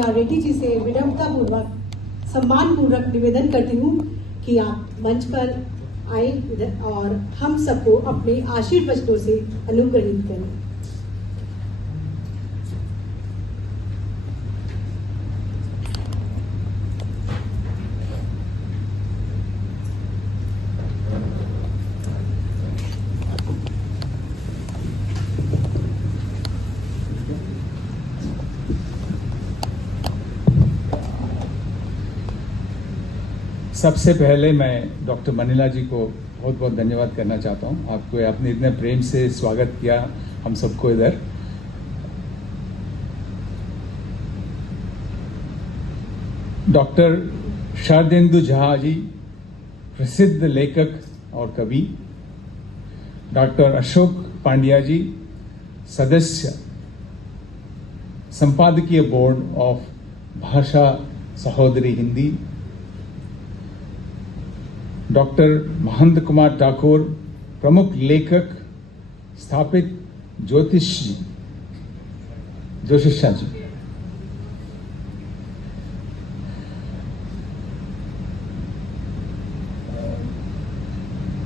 Are Reddy ji से विनम्रतापूर्वक सम्मानपूर्वक निवेदन करती हूँ कि आप मंच पर आए और हम सबको अपने आशीर्वचनों से अनुग्रहित करें। सबसे पहले मैं डॉक्टर मनीला जी को बहुत बहुत धन्यवाद करना चाहता हूं। आपको आपने इतने प्रेम से स्वागत किया हम सबको इधर। डॉक्टर शरदेंदु झा जी प्रसिद्ध लेखक और कवि, डॉक्टर अशोक पांड्या जी सदस्य संपादकीय बोर्ड ऑफ भाषा सहोदरी हिंदी, डॉक्टर महंत कुमार ठाकुर प्रमुख लेखक स्थापित ज्योतिषा जी,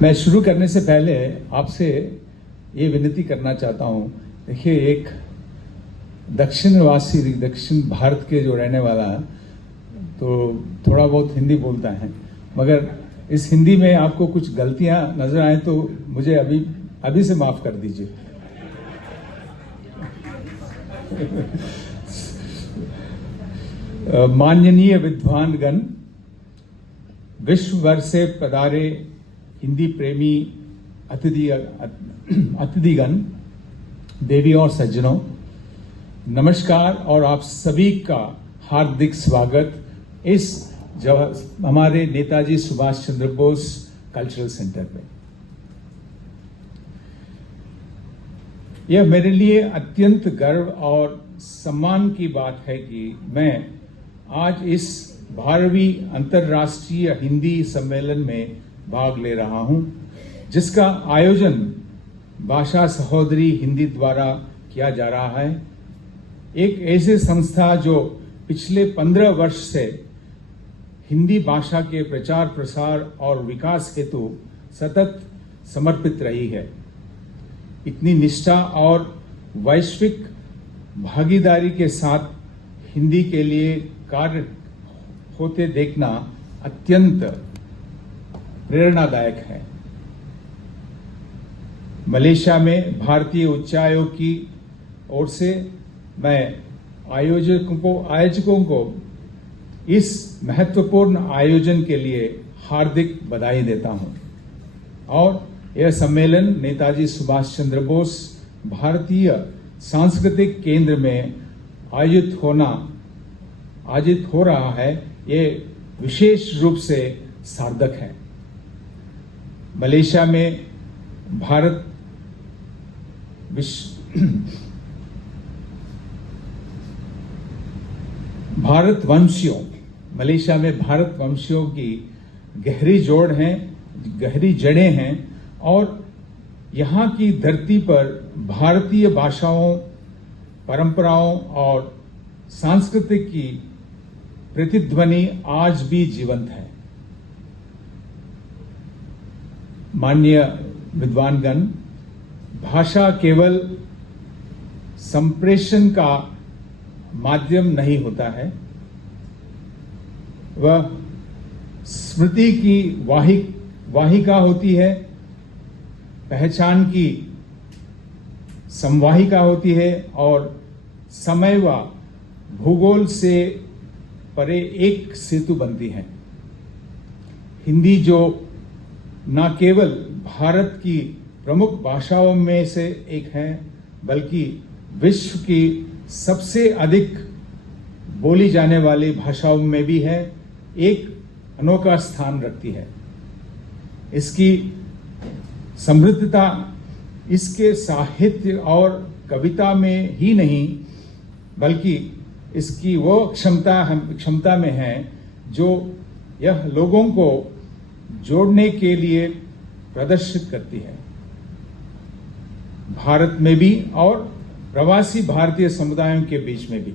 मैं शुरू करने से पहले आपसे ये विनती करना चाहता हूं। देखिए, एक दक्षिण भारत के जो रहने वाला तो थोड़ा बहुत हिंदी बोलता है, मगर इस हिंदी में आपको कुछ गलतियां नजर आए तो मुझे अभी से माफ कर दीजिए। माननीय विद्वानगण, विश्व भर से पधारे हिंदी प्रेमी अतिथिगण, देवी और सज्जनों, नमस्कार और आप सभी का हार्दिक स्वागत इस हमारे नेताजी सुभाष चंद्र बोस कल्चरल सेंटर पे। यह मेरे लिए अत्यंत गर्व और सम्मान की बात है कि मैं आज इस 12वीं अंतर्राष्ट्रीय हिंदी सम्मेलन में भाग ले रहा हूं, जिसका आयोजन भाषा सहोदरी हिंदी द्वारा किया जा रहा है। एक ऐसी संस्था जो पिछले 15 वर्ष से हिंदी भाषा के प्रचार प्रसार और विकास हेतु सतत समर्पित रही है। इतनी निष्ठा और वैश्विक भागीदारी के साथ हिंदी के लिए कार्य होते देखना अत्यंत प्रेरणादायक है। मलेशिया में भारतीय उच्चायोग की ओर से मैं आयोजकों को इस महत्वपूर्ण आयोजन के लिए हार्दिक बधाई देता हूं और यह सम्मेलन नेताजी सुभाष चंद्र बोस भारतीय सांस्कृतिक केंद्र में आयोजित हो रहा है, ये विशेष रूप से सार्थक है। मलेशिया में भारतवंशियों की गहरी जड़ें हैं और यहाँ की धरती पर भारतीय भाषाओं, परंपराओं और संस्कृति की प्रतिध्वनि आज भी जीवंत है। माननीय विद्वानगण, भाषा केवल संप्रेषण का माध्यम नहीं होता है, वह स्मृति की वाहिका होती है, पहचान की संवाहिका होती है और समय व भूगोल से परे एक सेतु बनती है। हिंदी जो न केवल भारत की प्रमुख भाषाओं में से एक है, बल्कि विश्व की सबसे अधिक बोली जाने वाली भाषाओं में भी है, एक अनोखा स्थान रखती है। इसकी समृद्धता इसके साहित्य और कविता में ही नहीं, बल्कि इसकी वो क्षमता में है जो यह लोगों को जोड़ने के लिए प्रदर्शित करती है। भारत में भी और प्रवासी भारतीय समुदायों के बीच में भी।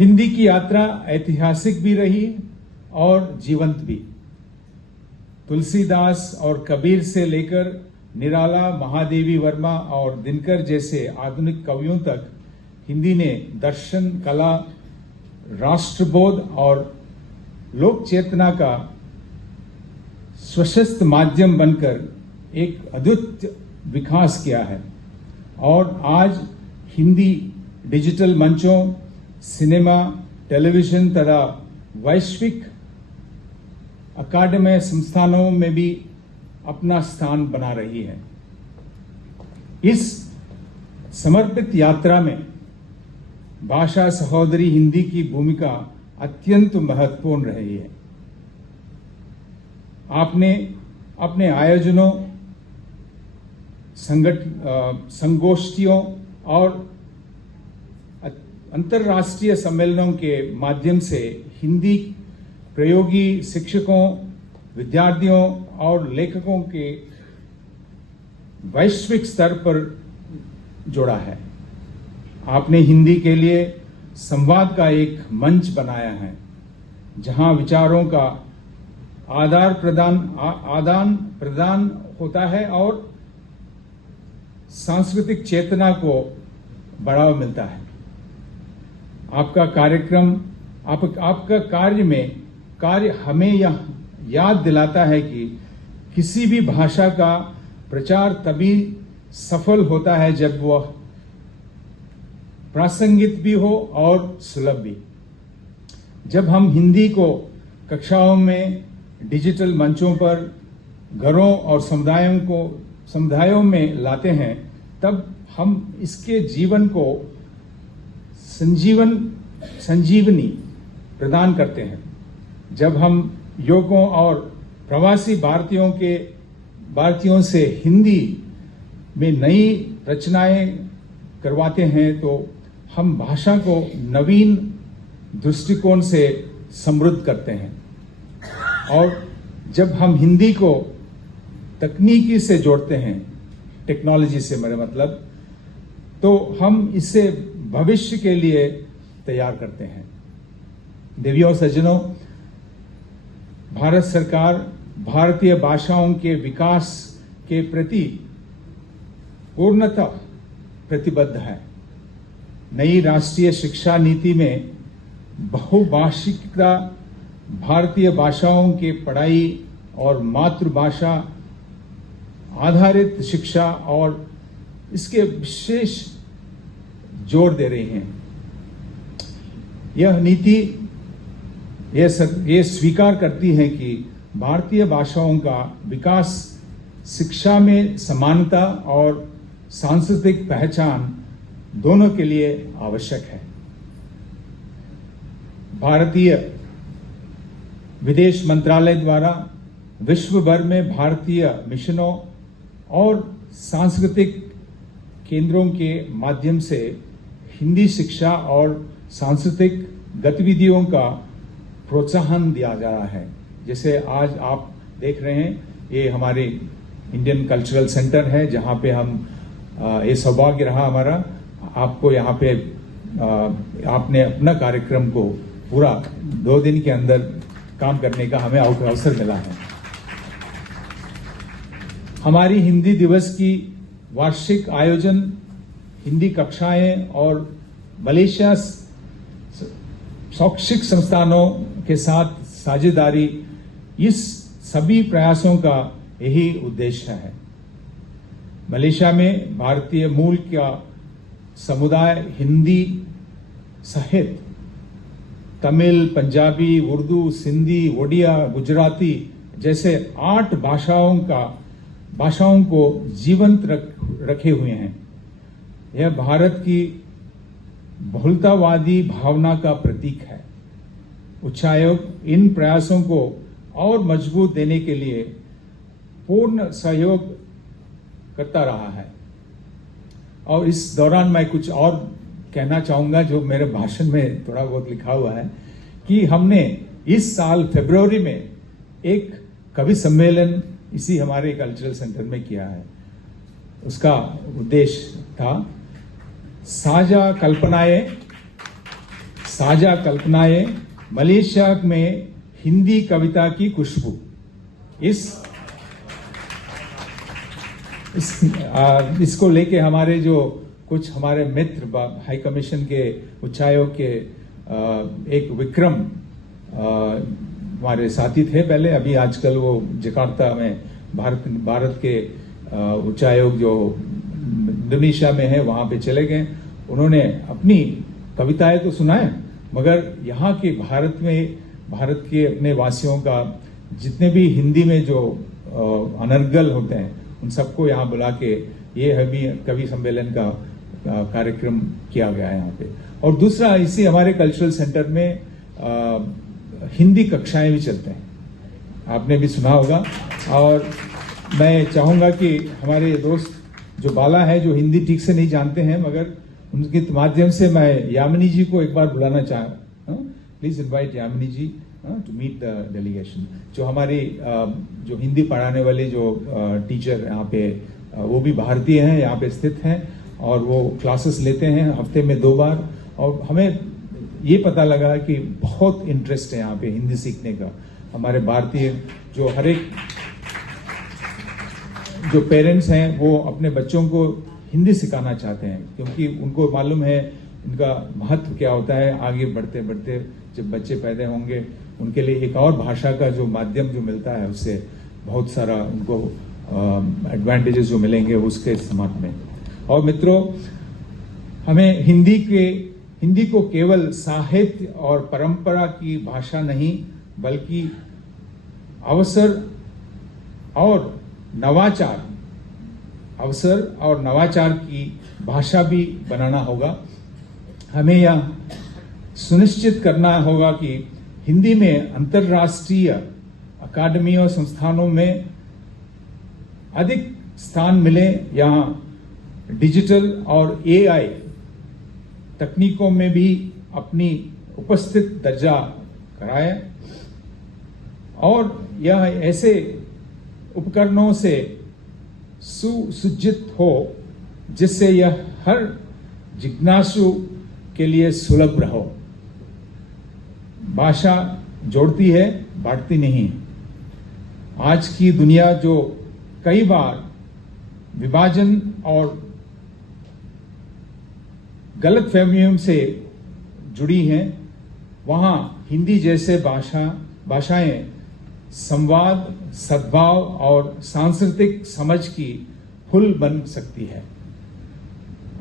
हिंदी की यात्रा ऐतिहासिक भी रही और जीवंत भी। तुलसीदास और कबीर से लेकर निराला, महादेवी वर्मा और दिनकर जैसे आधुनिक कवियों तक हिंदी ने दर्शन, कला, राष्ट्रबोध और लोक चेतना का सशक्त माध्यम बनकर एक अद्भुत विकास किया है। और आज हिंदी डिजिटल मंचों, सिनेमा, टेलीविजन तथा वैश्विक अकादमिक संस्थानों में भी अपना स्थान बना रही है। इस समर्पित यात्रा में भाषा सहोदरी हिंदी की भूमिका अत्यंत महत्वपूर्ण रही है। आपने अपने आयोजनों, संगोष्ठियों और अंतर्राष्ट्रीय सम्मेलनों के माध्यम से हिंदी प्रयोगी शिक्षकों, विद्यार्थियों और लेखकों के वैश्विक स्तर पर जोड़ा है। आपने हिंदी के लिए संवाद का एक मंच बनाया है, जहां विचारों का आदान प्रदान होता है और सांस्कृतिक चेतना को बढ़ावा मिलता है। आपका कार्यक्रम, आपका कार्य हमें यह याद दिलाता है कि किसी भी भाषा का प्रचार तभी सफल होता है जब वह प्रासंगिक भी हो और सुलभ भी। जब हम हिंदी को कक्षाओं में, डिजिटल मंचों पर, घरों और समुदायों में लाते हैं, तब हम इसके जीवन को संजीवनी प्रदान करते हैं। जब हम युवकों और प्रवासी भारतीयों से हिंदी में नई रचनाएं करवाते हैं, तो हम भाषा को नवीन दृष्टिकोण से समृद्ध करते हैं। और जब हम हिंदी को तकनीकी से जोड़ते हैं, टेक्नोलॉजी से मेरा मतलब, तो हम इसे भविष्य के लिए तैयार करते हैं। देवियों सज्जनों, भारत सरकार भारतीय भाषाओं के विकास के प्रति पूर्णतः प्रतिबद्ध है। नई राष्ट्रीय शिक्षा नीति में बहुभाषिकता, भारतीय भाषाओं के पढ़ाई और मातृभाषा आधारित शिक्षा और इसके विशेष जोर दे रही हैं। यह नीति यह स्वीकार करती है कि भारतीय भाषाओं का विकास शिक्षा में समानता और सांस्कृतिक पहचान दोनों के लिए आवश्यक है। भारतीय विदेश मंत्रालय द्वारा विश्व भर में भारतीय मिशनों और सांस्कृतिक केंद्रों के माध्यम से हिंदी शिक्षा और सांस्कृतिक गतिविधियों का प्रोत्साहन दिया जा रहा है। जैसे आज आप देख रहे हैं, ये हमारे इंडियन कल्चरल सेंटर है, जहां पे हम ये सौभाग्य रहा हमारा, आपको यहाँ पे आपने अपना कार्यक्रम को पूरा 2 दिन के अंदर काम करने का हमें अवसर मिला है। हमारी हिंदी दिवस की वार्षिक आयोजन, हिंदी कक्षाएं और मलेशिया शैक्षिक संस्थानों के साथ साझेदारी, इस सभी प्रयासों का यही उद्देश्य है। मलेशिया में भारतीय मूल का समुदाय हिंदी सहित तमिल, पंजाबी, उर्दू, सिंधी, ओडिया, गुजराती जैसे 8 भाषाओं को जीवंत रखे हुए हैं। यह भारत की बहुलतावादी भावना का प्रतीक है। उच्चायोग इन प्रयासों को और मजबूत देने के लिए पूर्ण सहयोग करता रहा है। और इस दौरान मैं कुछ और कहना चाहूंगा, जो मेरे भाषण में थोड़ा बहुत लिखा हुआ है, कि हमने इस साल फरवरी में एक कवि सम्मेलन इसी हमारे कल्चरल सेंटर में किया है। उसका उद्देश्य था साझा कल्पनाएं साझा कल्पनाएं, मलेशिया में हिंदी कविता की खुशबू। इसको लेके हमारे जो कुछ हमारे मित्र हाई कमीशन के उच्चायोग के एक विक्रम हमारे साथी थे पहले, अभी आजकल वो जकार्ता में भारत के उच्चायोग जो इंडोनेशिया में है वहां पे चले गए। उन्होंने अपनी कविताएं तो सुनाए, मगर यहाँ के भारत के अपने वासियों का जितने भी हिंदी में जो अनर्गल होते हैं उन सबको यहाँ बुला के ये अभी कवि सम्मेलन का कार्यक्रम किया गया है यहाँ पे। और दूसरा, इसी हमारे कल्चरल सेंटर में हिंदी कक्षाएं भी चलते हैं, आपने भी सुना होगा। और मैं चाहूंगा कि हमारे दोस्त जो बाला है, जो हिंदी ठीक से नहीं जानते हैं, मगर उनके माध्यम से मैं यामिनी जी को एक बार बुलाना चाहूँ। Please invite Yamini ji to meet the delegation. जो हमारी जो हिंदी पढ़ाने वाले जो टीचर यहाँ पे वो भी भारतीय हैं, यहाँ पे स्थित हैं और वो क्लासेस लेते हैं हफ्ते में 2 बार। और हमें ये पता लगा कि बहुत इंटरेस्ट है यहाँ पे हिंदी सीखने का। हमारे भारतीय जो हर एक जो पेरेंट्स हैं वो अपने बच्चों को हिंदी सिखाना चाहते हैं, क्योंकि उनको मालूम है इनका महत्व क्या होता है। आगे बढ़ते बढ़ते जब बच्चे पैदा होंगे उनके लिए एक और भाषा का जो माध्यम जो मिलता है उससे बहुत सारा उनको एडवांटेजेस जो मिलेंगे उसके संबंध में। और मित्रों, हमें हिंदी को केवल साहित्य और परंपरा की भाषा नहीं बल्कि अवसर और नवाचार की भाषा भी बनाना होगा। हमें यह सुनिश्चित करना होगा कि हिंदी में अंतर्राष्ट्रीय अकादमी और संस्थानों में अधिक स्थान मिले। यहाँ डिजिटल और एआई तकनीकों में भी अपनी उपस्थित दर्जा कराए और यह ऐसे उपकरणों से सुसज्जित हो जिससे यह हर जिज्ञासु के लिए सुलभ रहो। भाषा जोड़ती है, बांटती नहीं। आज की दुनिया जो कई बार विभाजन और गलतफहमियों से जुड़ी हैं, वहां हिंदी जैसे भाषाएं संवाद, सद्भाव और सांस्कृतिक समझ की पुल बन सकती है।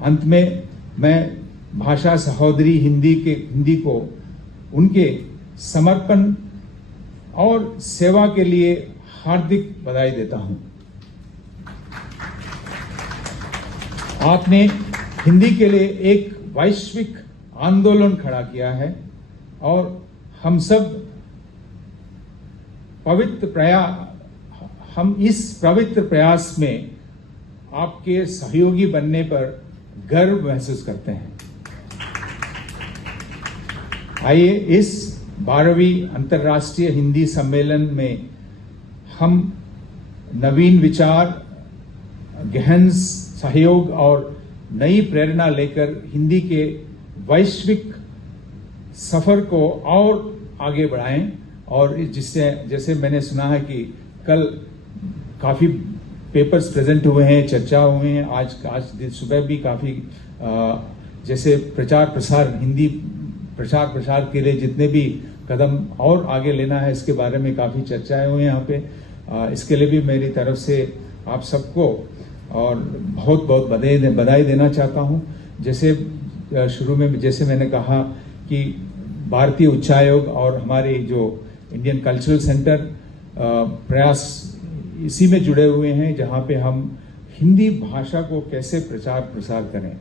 अंत में मैं भाषा सहोदरी हिंदी को उनके समर्पण और सेवा के लिए हार्दिक बधाई देता हूं। आपने हिंदी के लिए एक वैश्विक आंदोलन खड़ा किया है और हम इस पवित्र प्रयास में आपके सहयोगी बनने पर गर्व महसूस करते हैं। आइए इस 12वीं अंतर्राष्ट्रीय हिंदी सम्मेलन में हम नवीन विचार, गहन सहयोग और नई प्रेरणा लेकर हिंदी के वैश्विक सफर को और आगे बढ़ाएं। और जिससे जैसे मैंने सुना है कि कल काफी पेपर्स प्रेजेंट हुए हैं, चर्चा हुए हैं, आज सुबह भी काफी जैसे हिंदी प्रचार प्रसार के लिए जितने भी कदम और आगे लेना है इसके बारे में काफी चर्चाएं हुई यहाँ पे। इसके लिए भी मेरी तरफ से आप सबको और बहुत बहुत बधाई देना चाहता हूँ। जैसे शुरू में जैसे मैंने कहा कि भारतीय उच्चायोग और हमारे जो इंडियन कल्चरल सेंटर प्रयास इसी में जुड़े हुए हैं, जहाँ पे हम हिंदी भाषा को कैसे प्रचार प्रसार करें।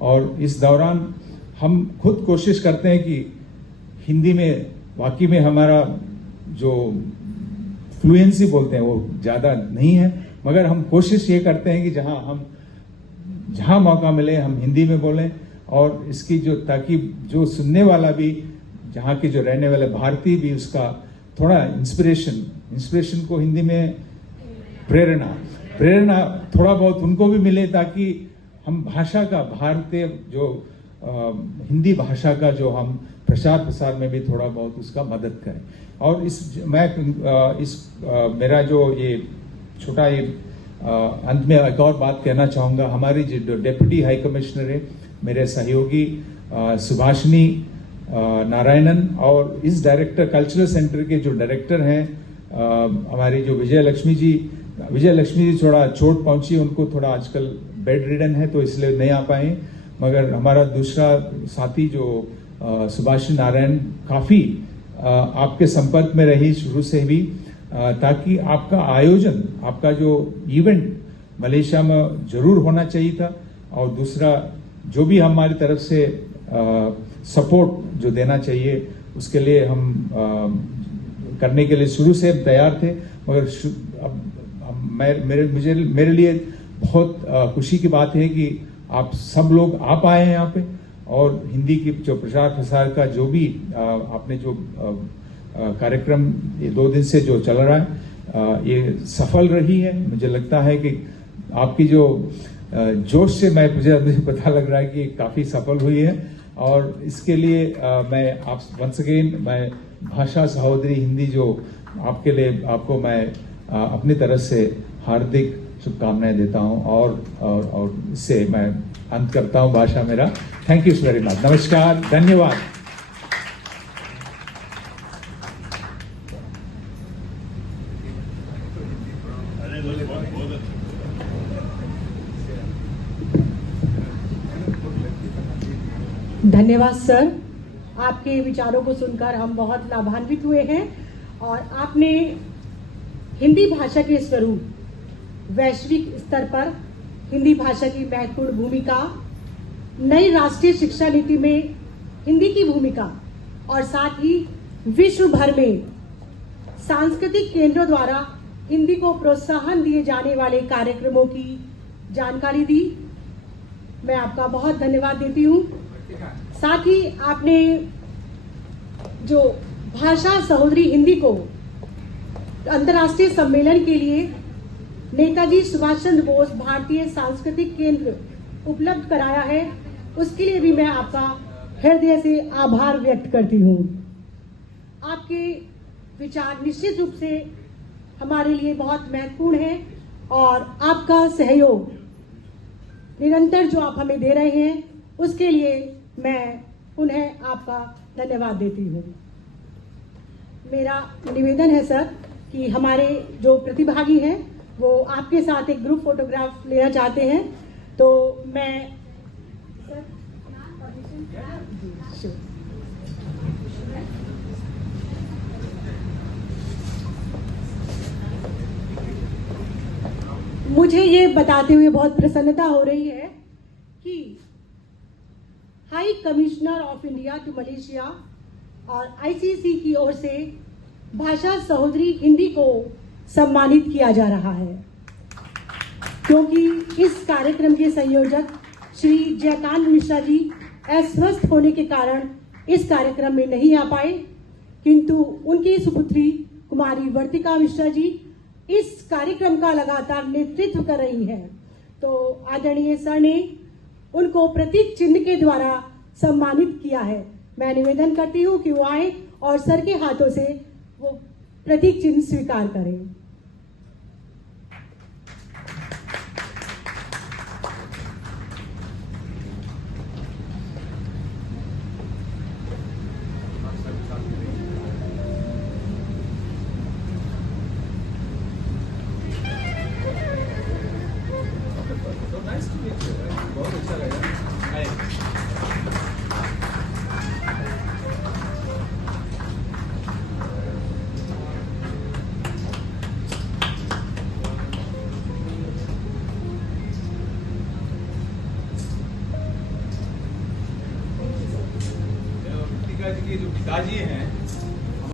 और इस दौरान हम खुद कोशिश करते हैं कि हिंदी में वाकई में हमारा जो फ्लुएंसी बोलते हैं वो ज़्यादा नहीं है, मगर हम कोशिश ये करते हैं कि जहाँ मौका मिले हम हिंदी में बोलें। और इसकी ताकि जो सुनने वाला भी, जहाँ के जो रहने वाले भारतीय भी, उसका थोड़ा इंस्पिरेशन को हिंदी में प्रेरणा थोड़ा बहुत उनको भी मिले, ताकि हम भाषा का भारतीय जो हिंदी भाषा का जो हम प्रचार प्रसार में भी थोड़ा बहुत उसका मदद करें। और मेरा जो ये छोटा ये अंत में एक और बात कहना चाहूँगा, हमारी जो डेप्यूटी हाई कमिश्नर है, मेरे सहयोगी सुभाषिनी नारायणन, और इस डायरेक्टर कल्चरल सेंटर के जो डायरेक्टर हैं हमारी जो विजय लक्ष्मी जी थोड़ा चोट पहुंची, उनको थोड़ा आजकल बेड रिडन है तो इसलिए नहीं आ पाए। मगर हमारा दूसरा साथी जो सुभाषिनी नारायण काफी आपके संपर्क में रही शुरू से भी, ताकि आपका आयोजन, आपका जो इवेंट मलेशिया में जरूर होना चाहिए था। और दूसरा जो भी हमारी तरफ से सपोर्ट जो देना चाहिए उसके लिए हम करने के लिए शुरू से तैयार थे। मगर मेरे लिए बहुत खुशी की बात है कि आप सब लोग आ पाए हैं यहाँ पे, और हिंदी की जो प्रचार प्रसार का जो भी आपने जो कार्यक्रम ये 2 दिन से जो चल रहा है ये सफल रही है। मुझे लगता है कि आपकी जो जोश से मुझे पता लग रहा है कि काफी सफल हुई है। और इसके लिए मैं आप वंस अगेन मैं भाषा सहोदरी हिंदी जो आपके लिए आपको मैं अपनी तरफ से हार्दिक शुभकामनाएं देता हूं। और इससे मैं अंत करता हूं भाषा मेरा। Thank you very much. नमस्कार, धन्यवाद। धन्यवाद सर, आपके विचारों को सुनकर हम बहुत लाभान्वित हुए हैं। और आपने हिंदी भाषा के स्वरूप, वैश्विक स्तर पर हिंदी भाषा की महत्वपूर्ण भूमिका, नई राष्ट्रीय शिक्षा नीति में हिंदी की भूमिका, और साथ ही विश्व भर में सांस्कृतिक केंद्रों द्वारा हिंदी को प्रोत्साहन दिए जाने वाले कार्यक्रमों की जानकारी दी। मैं आपका बहुत धन्यवाद देती हूँ। साथ ही आपने जो भाषा सहोदरी हिंदी को अंतर्राष्ट्रीय सम्मेलन के लिए नेताजी सुभाष चंद्र बोस भारतीय सांस्कृतिक केंद्र उपलब्ध कराया है, उसके लिए भी मैं आपका हृदय से आभार व्यक्त करती हूँ। आपके विचार निश्चित रूप से हमारे लिए बहुत महत्वपूर्ण है, और आपका सहयोग निरंतर जो आप हमें दे रहे हैं उसके लिए मैं पुनः आपका धन्यवाद देती हूँ। मेरा निवेदन है सर कि हमारे जो प्रतिभागी हैं वो आपके साथ एक ग्रुप फोटोग्राफ लेना चाहते हैं, तो मैं मुझे ये बताते हुए बहुत प्रसन्नता हो रही है कि high commissioner of India to Malaysia और आईसीसी की ओर से भाषा सहोदरी हिंदी को सम्मानित किया जा रहा है, क्योंकि इस कार्यक्रम के संयोजक श्री जयकांत मिश्रा जी अस्वस्थ होने के कारण इस कार्यक्रम में नहीं आ पाए, किंतु उनकी सुपुत्री कुमारी वर्तिका मिश्रा जी इस कार्यक्रम का लगातार नेतृत्व कर रही हैं। तो आदरणीय सर ने उनको प्रतीक चिन्ह के द्वारा सम्मानित किया है। मैं निवेदन करती हूँ कि वो आए और सर के हाथों से वो प्रतीक चिन्ह स्वीकार करें। बहुत अच्छा लगा। जी के जो पिताजी हैं